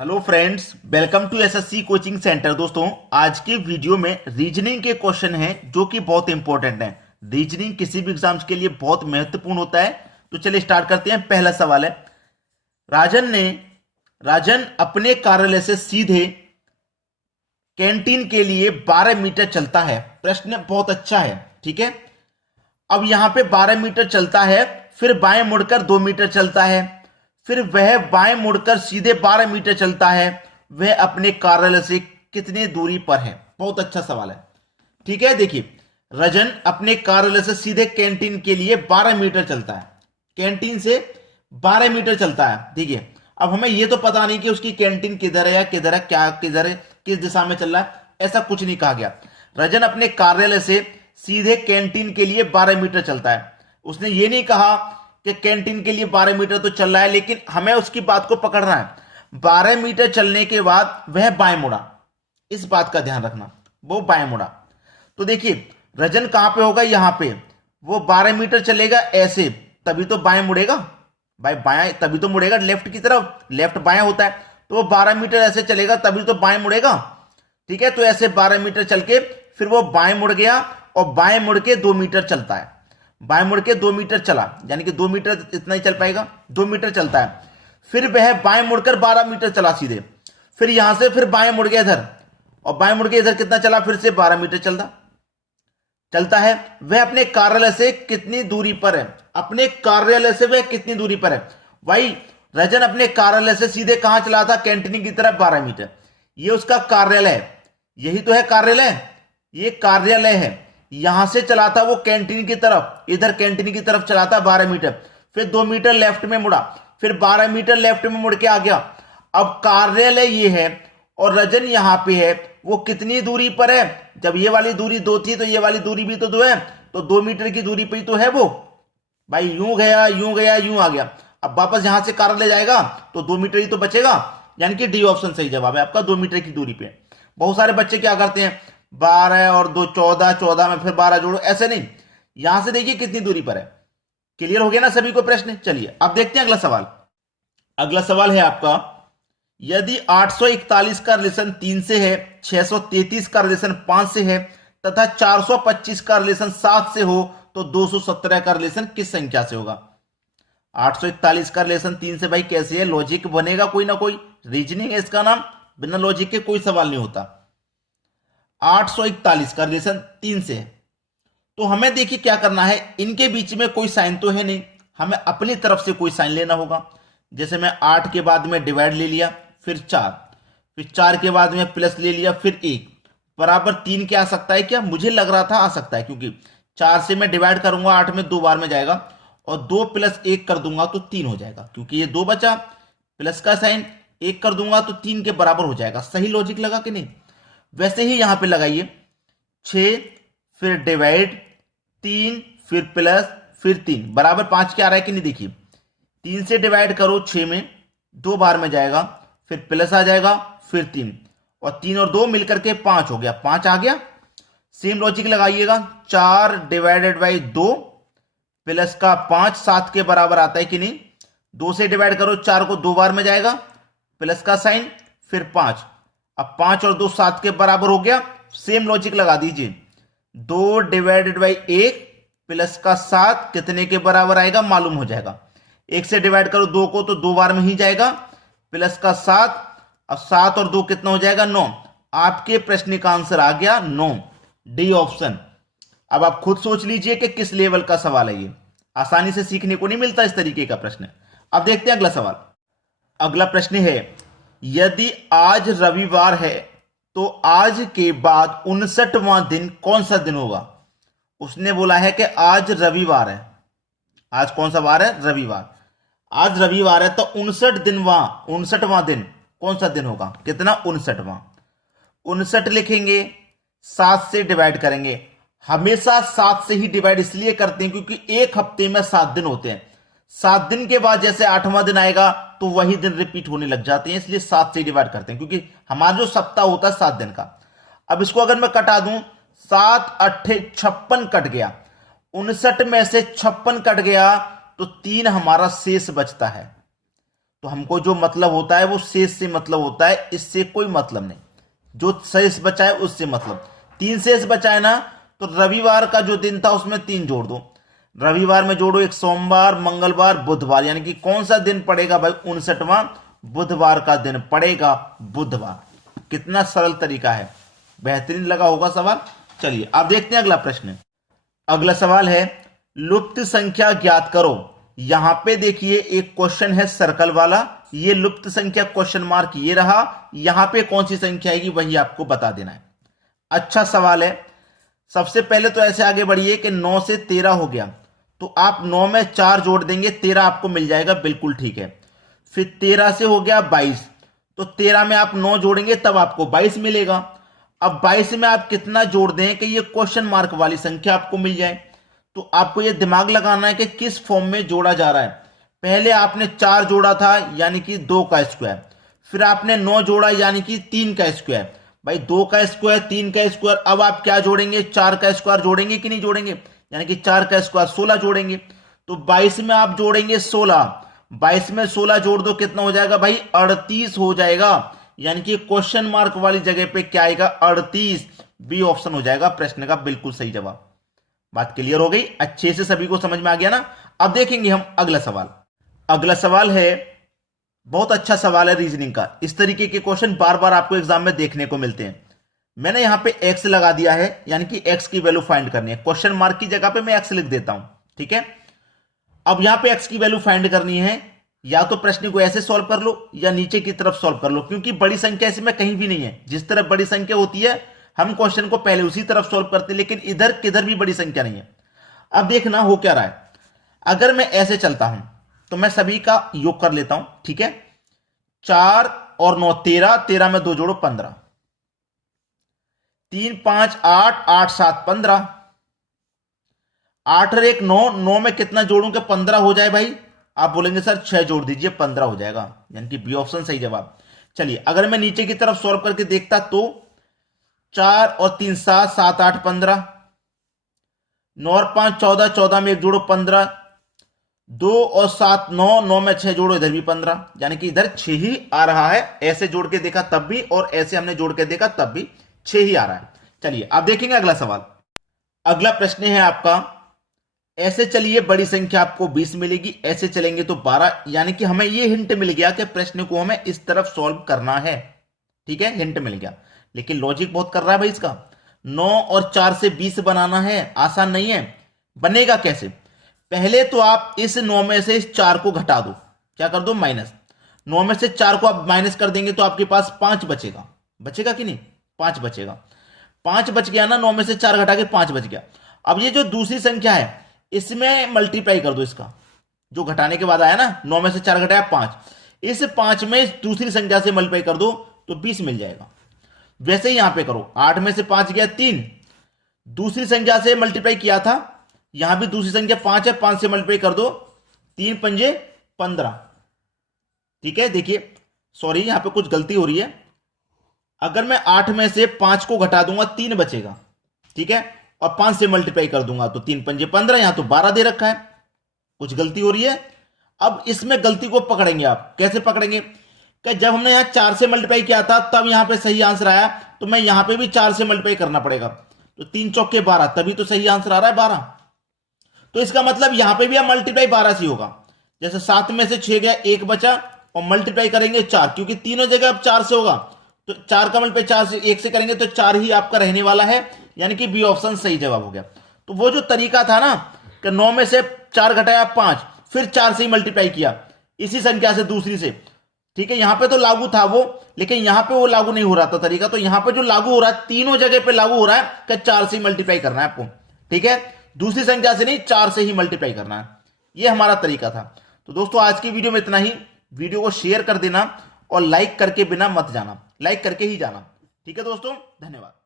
Hello friends, welcome to SSC coaching centre. दोस्तों, आज के वीडियो में रीजनिंग के क्वेश्चन हैं जो कि बहुत इंपॉर्टेंट हैं। रीजनिंग किसी भी एग्जाम्स के लिए बहुत महत्वपूर्ण होता है। तो चलिए स्टार्ट करते हैं। पहला सवाल है, राजन ने राजन अपने कार्यालय से सीधे कैंटीन के लिए 12 मीटर चलता है। प्रश्न बहुत अच्छा है, ठीक है। अब यहां पे 12 मीटर चलता है, फिर बाएं मुड़कर 2 मीटर चलता है, फिर वह बाएं मुड़कर सीधे 12 मीटर चलता है। वह अपने कार्यालय से कितनी दूरी पर है? बहुत अच्छा सवाल है, ठीक है। देखिए, रजन अपने कार्यालय से सीधे कैंटीन के लिए 12 मीटर चलता है। कैंटीन से 12 मीटर चलता है, ठीक है। अब हमें यह तो पता नहीं कि उसकी कैंटीन किधर है या किधर है, क्या किधर है, किस दिशा में चल रहा है, ऐसा कुछ नहीं कहा गया। रजन अपने कार्यालय से सीधे कैंटीन के लिए 12 मीटर चलता है। उसने ये नहीं कहा कि कैंटीन के लिए 12 मीटर तो चल रहा है, लेकिन हमें उसकी बात को पकड़ना है। 12 मीटर चलने के बाद वह बाएं मुड़ा, इस बात का ध्यान रखना, वो बाएं मुड़ा। तो देखिए, रजन कहां पे होगा? यहां पे। वो 12 मीटर चलेगा ऐसे, तभी तो बाएं मुड़ेगा भाई। बाएं तभी तो मुड़ेगा लेफ्ट की तरफ, लेफ्ट बाएं होता है। तो वो 12 मीटर ऐसे चलेगा तभी तो बाएं मुड़ेगा, ठीक है। तो ऐसे 12 मीटर चल के फिर वो बाएं मुड़ गया और बाएं मुड़ के 2 मीटर चलता है। बाएं मुड़ के 2 मीटर चला, यानी कि 2 मीटर इतना ही चल पाएगा, 2 मीटर चलता है। फिर वह बाएं मुड़कर 12 मीटर चला सीधे। फिर यहां से फिर बाएं मुड़ गया इधर, और बाएं मुड़ के इधर कितना चला? फिर से 12 मीटर चलता है। वह अपने कार्यालय से कितनी दूरी पर है? अपने कार्यालय से वह कितनी दूरी पर है भाई? रजन अपने कार्यालय से सीधे कहां चला था? कैंटीन की तरफ 12 मीटर। ये उसका कार्यालय है, यही तो है कार्यालय, ये कार्यालय है। यहां से चला था वो कैंटीन की तरफ, इधर कैंटीन की तरफ चला था 12 मीटर। फिर 2 मीटर लेफ्ट में मुड़ा, फिर 12 मीटर लेफ्ट में मुड़ के आ गया। अब कार्यालय ये है और रजन यहां पे है, वो कितनी दूरी पर है? जब ये वाली दूरी 2 थी तो ये वाली दूरी भी तो 2 है, तो 2 मीटर की दूरी पे ही तो है वो भाई। यूं गया, यूं गया, यूं आ गया। अब वापस यहां से कार्यालय जाएगा तो 2 मीटर ही तो बचेगा, यानी कि डी ऑप्शन सही जवाब है आपका, 2 मीटर की दूरी पे। बहुत सारे बच्चे क्या करते हैं, 12 और 2 14, 14 में फिर 12 जोड़ो, ऐसे नहीं। यहां से देखिए कितनी दूरी पर है। क्लियर हो गया ना सभी को प्रश्न? चलिए अब देखते हैं अगला सवाल। अगला सवाल है आपका, यदि 841 का रिलेशन 3 से है, 633 का रिलेशन 5 से है तथा 425 का रिलेशन 7 से हो, तो 217 का रिलेशन किस संख्या से होगा? 841 का रिलेशन 3 से भाई कैसे है? लॉजिक बनेगा कोई ना कोई, रीजनिंग है इसका नाम, बिना लॉजिक के कोई सवाल नहीं होता। 841 का रिलेशन 3 से है, तो हमें देखिए क्या करना है, इनके बीच में कोई साइन तो है नहीं, हमें अपनी तरफ से कोई साइन लेना होगा। जैसे मैं 8 के बाद में डिवाइड ले लिया, फिर 4, फिर 4 के बाद में प्लस ले लिया, फिर 1 बराबर 3 के आ सकता है क्या? मुझे लग रहा था आ सकता है, क्योंकि 4 से मैं डिवाइड करूंगा 8 में 2 बार में जाएगा, और 2 प्लस 1 कर दूंगा तो 3 हो जाएगा, क्योंकि ये 2 बचा, प्लस का साइन 1 कर दूंगा तो 3 के बराबर हो जाएगा। सही लॉजिक लगा कि नहीं? वैसे ही यहां पे लगाइए, 6 फिर डिवाइड 3 फिर प्लस फिर 3 बराबर 5 के आ रहा है कि नहीं? देखिए, 3 से डिवाइड करो 6 में, 2 बार में जाएगा, फिर प्लस आ जाएगा, फिर 3, और 3 और 2 मिलकर के 5 हो गया, 5 आ गया। सेम लॉजिक लगाइएगा, 4 डिवाइडेड बाई 2 प्लस का 5 7 के बराबर आता है कि नहीं? 2 से डिवाइड करो 4 को, 2 बार में जाएगा, प्लस का साइन, फिर 5। अब 5 और 2 7 के बराबर हो गया। सेम लॉजिक लगा दीजिए, 2 डिवाइडेड बाई 1 प्लस का 7 कितने के बराबर आएगा? मालूम हो जाएगा। 1 से डिवाइड करो 2 को तो 2 बार में ही जाएगा, प्लस का 7। अब 7 और 2 कितना हो जाएगा? 9। आपके प्रश्न का आंसर आ गया 9, डी ऑप्शन। अब आप खुद सोच लीजिए कि किस लेवल का सवाल है ये। आसानी से सीखने को नहीं मिलता इस तरीके का प्रश्न। अब देखते हैं अगला सवाल। अगला प्रश्न है, यदि आज रविवार है तो आज के बाद 59वां दिन कौन सा दिन होगा? उसने बोला है कि आज रविवार है। आज कौन सा वार है? रविवार। आज रविवार है तो 59वां दिन कौन सा दिन होगा? कितना? 59वां। 59 लिखेंगे, 7 से डिवाइड करेंगे। हमेशा 7 से ही डिवाइड इसलिए करते हैं क्योंकि एक हफ्ते में 7 दिन होते हैं। 7 दिन के बाद जैसे 8वां दिन आएगा तो वही दिन रिपीट होने लग जाते हैं, इसलिए 7 से डिवाइड करते हैं, क्योंकि हमारा जो सप्ताह होता है 7 दिन का। अब इसको अगर मैं कटा दूं, 7 8 56 कट गया, 59 में से 56 कट गया तो 3 हमारा शेष बचता है। तो हमको जो मतलब होता है वो शेष से मतलब होता है, इससे कोई मतलब नहीं। जो शेष बचा है उससे मतलब। 3 शेष बचा है ना, तो रविवार का जो दिन था उसमें 3 जोड़ दो। रविवार में जोड़ो एक सोमवार, मंगलवार, बुधवार, यानी कि कौन सा दिन पड़ेगा भाई? 59वां बुधवार का दिन पड़ेगा, बुधवार। कितना सरल तरीका है, बेहतरीन लगा होगा सवाल। चलिए आप देखते हैं अगला प्रश्न। अगला सवाल है लुप्त संख्या ज्ञात करो। यहां पे देखिए एक क्वेश्चन है सर्कल वाला, ये लुप्त संख्या क्वेश्चन मार्क ये रहा। यहां पे कौन सी संख्या आएगी वही आपको बता देना है। अच्छा सवाल है। सबसे पहले तो ऐसे आगे बढ़िए कि 9 से 13 हो गया, तो आप 9 में 4 जोड़ देंगे, 13 आपको मिल जाएगा, बिल्कुल ठीक है। फिर 13 से हो गया 22, तो 13 में आप 9 जोड़ेंगे तब आपको 22 मिलेगा। अब 22 में आप कितना जोड़ दें कि ये क्वेश्चन मार्क वाली संख्या आपको मिल जाए। तो आपको ये दिमाग लगाना है कि किस फॉर्म में जोड़ा जा रहा है। पहले आपने 4 जोड़ा था यानी कि 2 का स्क्वायर, फिर आपने 9 जोड़ा यानी कि 3 का स्क्वायर। भाई 2 का स्क्वायर, 3 का स्क्वायर, अब आप क्या जोड़ेंगे? 4 का स्क्वायर जोड़ेंगे कि नहीं जोड़ेंगे? यानी कि 4 का स्क्वायर 16 जोड़ेंगे। तो 22 में आप जोड़ेंगे 16, 22 में 16 जोड़ दो, कितना हो जाएगा भाई? 38 हो जाएगा। यानी कि क्वेश्चन मार्क वाली जगह पे क्या आएगा? 38। बी ऑप्शन हो जाएगा प्रश्न का बिल्कुल सही जवाब। बात क्लियर हो गई? अच्छे से सभी को समझ में आ गया ना? अब देखेंगे हम अगला सवाल। अगला सवाल है, बहुत अच्छा सवाल है रीजनिंग का। इस तरीके के क्वेश्चन बार बार आपको एग्जाम में देखने को मिलते हैं। मैंने यहां पे x लगा दिया है, यानी कि x की वैल्यू फाइंड करनी है। क्वेश्चन मार्क की जगह पे मैं x लिख देता हूं, ठीक है। अब यहां पे x की वैल्यू फाइंड करनी है, या तो प्रश्न को ऐसे सॉल्व कर लो या नीचे की तरफ सॉल्व कर लो, क्योंकि बड़ी संख्या इसमें कहीं भी नहीं है। जिस तरफ बड़ी संख्या होती है हम क्वेश्चन को पहले उसी तरफ सॉल्व करते हैं, लेकिन इधर किधर भी बड़ी संख्या नहीं है। अब देखना हो क्या रहा है। अगर मैं ऐसे चलता हूं तो मैं सभी का योग कर लेता हूं, ठीक है। 4 और 9 13, 13 में 2 जोड़ो 15, 3 5 8, 8 7 15, 8 और 1 9, 9 में कितना जोड़ूं कि 15 हो जाए भाई? आप बोलेंगे सर 6 जोड़ दीजिए 15 हो जाएगा, यानी कि बी ऑप्शन सही जवाब। चलिए अगर मैं नीचे की तरफ सॉल्व करके देखता तो 4 और 3 7, 7 8 15, 9 और 5 14, 14 में 1 जोड़ो 15, 2 और 7 9, 9 में 6 जोड़ो, इधर भी 15, यानी कि इधर 6 ही आ रहा है। ऐसे जोड़ के देखा तब भी और ऐसे हमने जोड़ के देखा तब भी 6 ही आ रहा है। चलिए आप देखेंगे अगला सवाल। अगला प्रश्न है आपका, ऐसे चलिए बड़ी संख्या आपको 20 मिलेगी, ऐसे चलेंगे तो 12, यानी कि हमें यह हिंट मिल गया कि प्रश्न को हमें इस तरफ सॉल्व करना है, ठीक है। हिंट मिल गया, लेकिन लॉजिक बहुत कर रहा है भाई इसका। 9 और 4 से 20 बनाना है, आसान नहीं है। बनेगा कैसे? पहले तो आप इस 9 में से इस 4 को घटा दो, क्या कर दो? माइनस। 9 में से 4 को आप माइनस कर देंगे तो आपके पास 5 बचेगा। बचेगा कि नहीं? 5 बचेगा। 5 बच गया ना, 9 में से 4 घटा के 5 बच गया। अब ये जो दूसरी संख्या है इसमें मल्टीप्लाई कर दो, इसका जो घटाने के बाद आया ना, 9 में से 4 घटाया 5, इस 5 में इस दूसरी संख्या से मल्टीप्लाई कर दो तो 20 मिल जाएगा। वैसे ही यहां पे करो, 8 में से 5 गया 3, दूसरी संख्या से मल्टीप्लाई किया था, यहां भी दूसरी संख्या 5 है, 5 से मल्टीप्लाई कर दो, 3 पंजे 15, ठीक है। देखिए सॉरी यहां पे कुछ गलती हो रही है। अगर मैं 8 में से 5 को घटा दूंगा 3 बचेगा, ठीक है, और 5 से मल्टीप्लाई कर दूंगा तो 3 पंजे 15, यहां तो 12 दे रखा है, कुछ गलती हो रही है। अब इसमें गलती को पकड़ेंगे आप, कैसे पकड़ेंगे? कि जब हमने यहां 4 से मल्टीप्लाई किया था तब यहां पे सही आंसर आया, तो मैं यहां पे भी 4 से मल्टीप्लाई करना पड़ेगा, तो 3 चौके 12, तभी तो सही आंसर आ रहा है 12। तो इसका मतलब यहां पे भी अब मल्टीप्लाई 12 से होगा। जैसे 7 में से 6 गया, 1 बचा, और मल्टीप्लाई करेंगे 4, क्योंकि तीनों जगह अब 4 से होगा, तो 4 का मल्टीप्लाई 4 से 1 से करेंगे तो 4 ही आपका रहने वाला है, यानी कि बी ऑप्शन सही जवाब हो गया। तो वो जो तरीका था ना कि 9 में से 4 घटाया 5, फिर 4 से ही मल्टीप्लाई किया इसी संख्या से दूसरी से, ठीक है। यहां पे तो लागू था वो, लेकिन यहां पे वो लागू नहीं हो रहा था तरीका। तो यहां पे जो लागू हो रहा है तीनों जगह पे लागू हो रहा है कि 4 से ही मल्टीप्लाई करना है आपको, ठीक है। दूसरी संख्या से नहीं, 4 से ही मल्टीप्लाई करना है, ये हमारा तरीका था। तो दोस्तों आज की वीडियो में इतना ही। वीडियो को शेयर कर देना और लाइक करके बिना मत जाना, लाइक करके ही जाना, ठीक है दोस्तों। धन्यवाद।